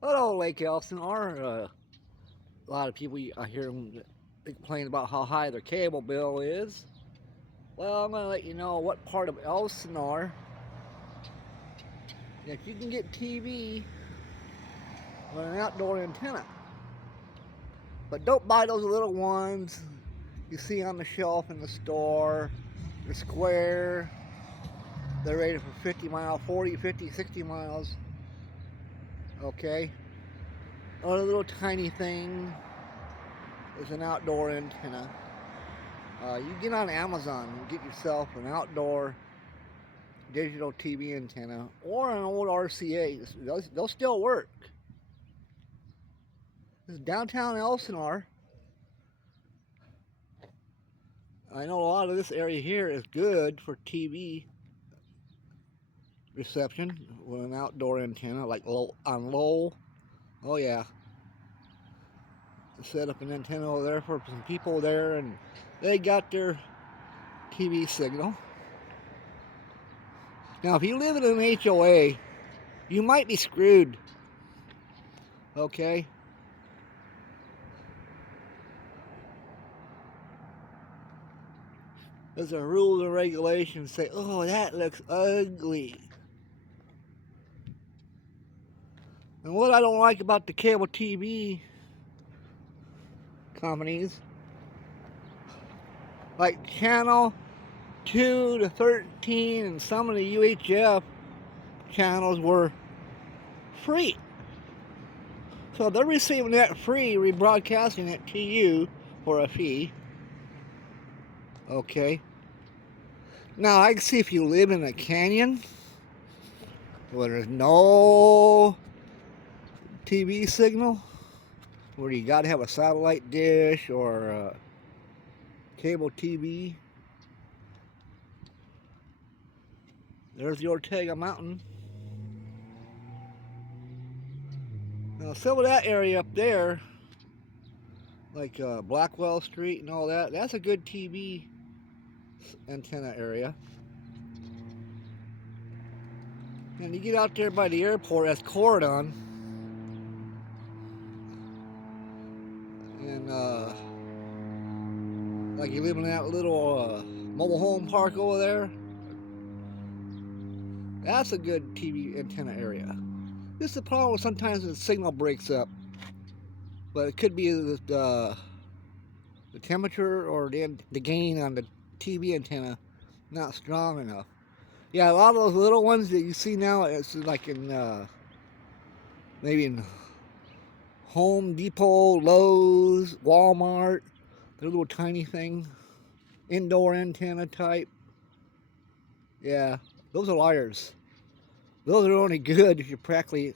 Hello, Lake Elsinore. A lot of people I hear them complain about how high their cable bill is. Well, I'm going to let you know what part of Elsinore that you can get TV with an outdoor antenna. But don't buy those little ones you see on the shelf in the store. They're square. They're rated for 50 miles, 40, 50, 60 miles. Okay? Or a little tiny thing is an outdoor antenna. You get on Amazon and get yourself an outdoor digital TV antenna or an old RCA. They'll still work. This is downtown Elsinore. I know a lot of this area here is good for TV reception with an outdoor antenna, like on Lowell. Oh yeah, set up an antenna over there for some people there, and they got their TV signal. Now, if you live in an HOA, you might be screwed. Okay. There's a rules and regulations say, oh, that looks ugly. And what I don't like about the cable TV companies, like channel 2 to 13 and some of the UHF channels were free. So they're receiving that free, rebroadcasting it to you for a fee. Okay. Now I can see if you live in a canyon where there's no TV signal, where you got to have a satellite dish or cable TV. There's the Ortega Mountain. Now some of that area up there, like Blackwell Street and all that, that's a good TV antenna area. And you get out there by the airport, that's Corridon. And like you live in that little mobile home park over there, that's a good TV antenna area. This is the problem sometimes the signal breaks up. But it could be the temperature or the gain on the TV antenna not strong enough. Yeah, a lot of those little ones that you see now, it's like in maybe in Home Depot, Lowe's, Walmart. They're little tiny thing, indoor antenna type. Yeah, those are liars. Those are only good if you're practically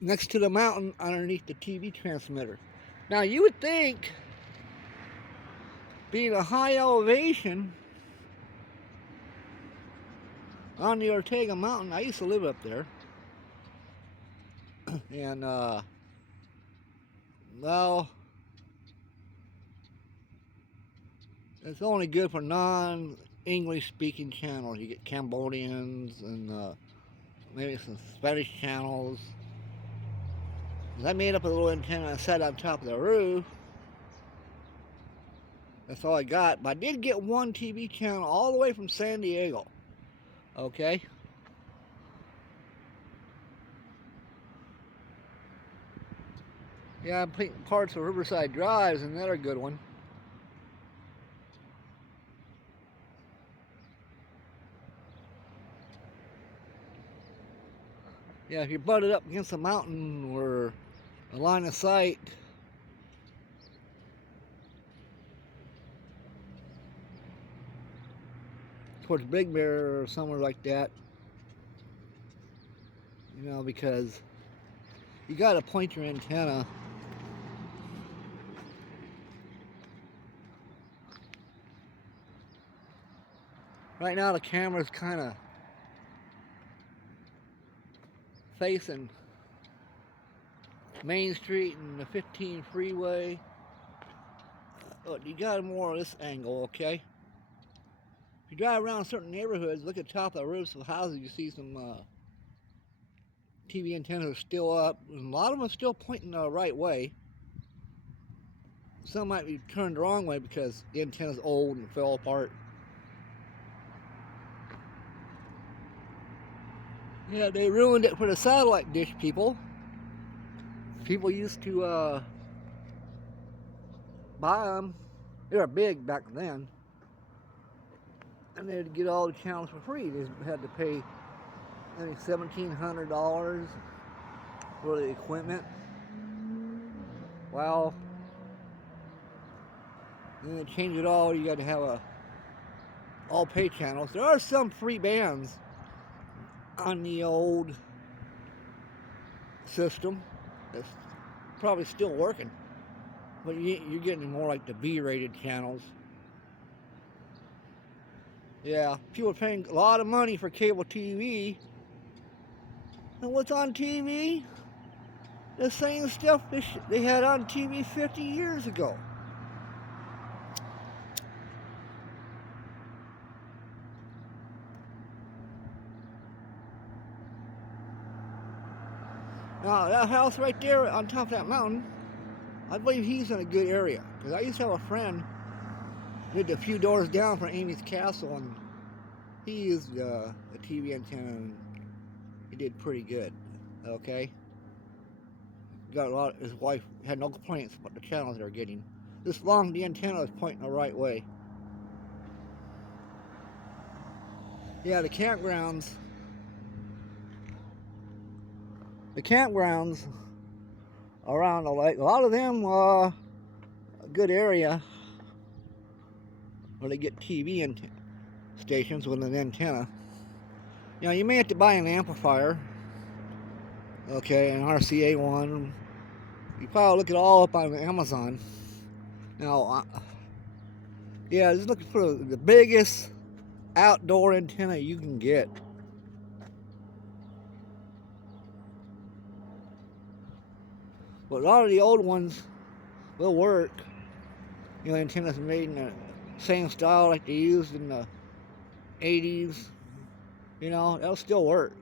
next to the mountain underneath the TV transmitter. Now you would think, being a high elevation on the Ortega Mountain, I used to live up there, and well, it's only good for non-English speaking channels. You get Cambodians and maybe some Spanish channels. I made up a little antenna and set on top of the roof. That's all I got, but I did get one TV channel all the way from San Diego. Okay. Yeah, I'm painting parts of Riverside Drive, and another good one. Yeah, if you're butted up against a mountain or a line of sight, towards Big Bear or somewhere like that, you know, because you got to point your antenna right now. The camera's kind of facing Main Street and the 15 freeway. But you got more of this angle, okay? If you drive around certain neighborhoods, look at the top of the roofs of houses, you see some TV antennas are still up, and a lot of them are still pointing the right way. Some might be turned the wrong way because the antenna's old and fell apart. Yeah, they ruined it for the satellite dish people. People used to buy them. They were big back then. And they'd get all the channels for free. They had to pay, I think, $1,700 for the equipment. Well, then to change it all, you got to have all pay channels. There are some free bands on the old system that's probably still working, but you're getting more like the B-rated channels. Yeah, people are paying a lot of money for cable TV, and what's on TV? The same stuff they had on TV 50 years ago. Now, that house right there on top of that mountain, I believe he's in a good area. Because I used to have a friend lived a few doors down from Amy's Castle, and he used a TV antenna, and he did pretty good. Okay? Got a lot. His wife had no complaints about the channels they were getting. This long, the antenna is pointing the right way. Yeah, the campgrounds around the lake, a lot of them a good area where they get TV stations with an antenna. You know, you may have to buy an amplifier, okay, an RCA one. You probably look it all up on Amazon. Now, yeah, just looking for the biggest outdoor antenna you can get. But a lot of the old ones will work. You know, antennas made in the same style like they used in the 80s. You know, that'll still work.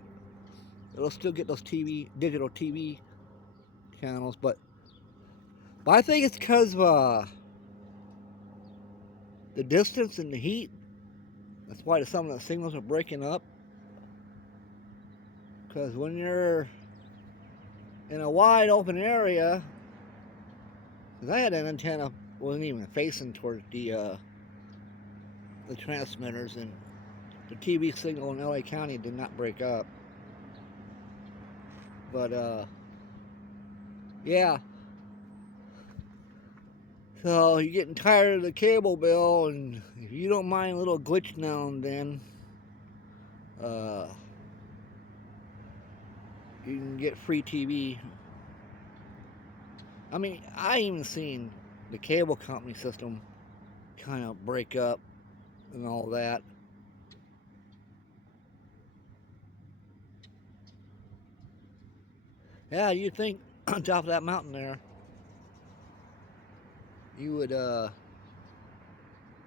It'll still get those digital TV channels, but I think it's because of the distance and the heat. That's why some of the signals are breaking up. Because when you're in a wide open area, because I had an antenna wasn't even facing towards the transmitters, and the TV signal in LA County did not break up. But yeah. So you're getting tired of the cable bill, and if you don't mind a little glitch now and then, you can get free TV. I mean, I even seen the cable company system kind of break up and all that. Yeah, you'd think on top of that mountain there, you would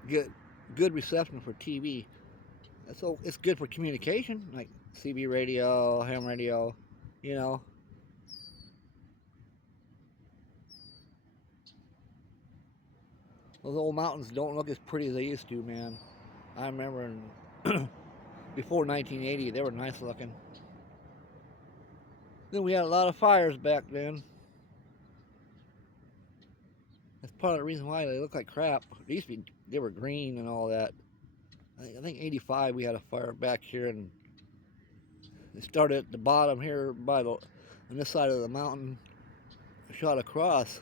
get good reception for TV. So it's good for communication, like CB radio, ham radio, you know. Those old mountains don't look as pretty as they used to, man. I remember before 1980, they were nice looking. Then we had a lot of fires back then. That's part of the reason why they look like crap. They were green and all that. I think 85 we had a fire back here, and it started at the bottom here on this side of the mountain, shot across.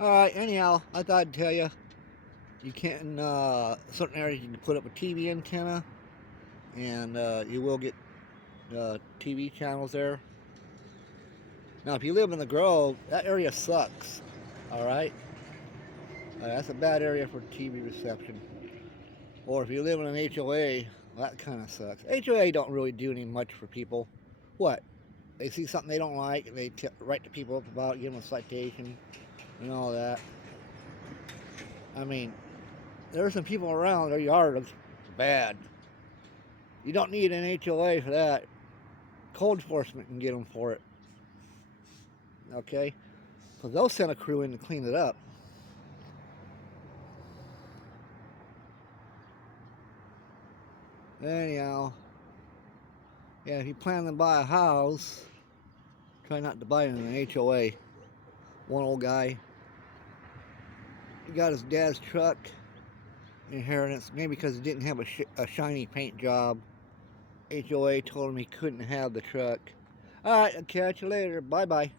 Alright, anyhow, I thought I'd tell you, you can, certain areas you can put up a TV antenna, and you will get TV channels there. Now, if you live in the Grove, that area sucks, alright? That's a bad area for TV reception. Or if you live in an HOA, well, that kind of sucks. HOA don't really do any much for people. What? They see something they don't like, and they write to people up about it, give them a citation, and all that. I mean, There's some people around, their yard looks bad. You don't need an HOA for that. Code enforcement can get them for it. Okay? So they'll send a crew in to clean it up. Anyhow, yeah, if you plan to buy a house, try not to buy it in an HOA. One old guy, he got his dad's truck inheritance, maybe because he didn't have a shiny paint job. HOA told him he couldn't have the truck. Alright, I'll catch you later. Bye-bye.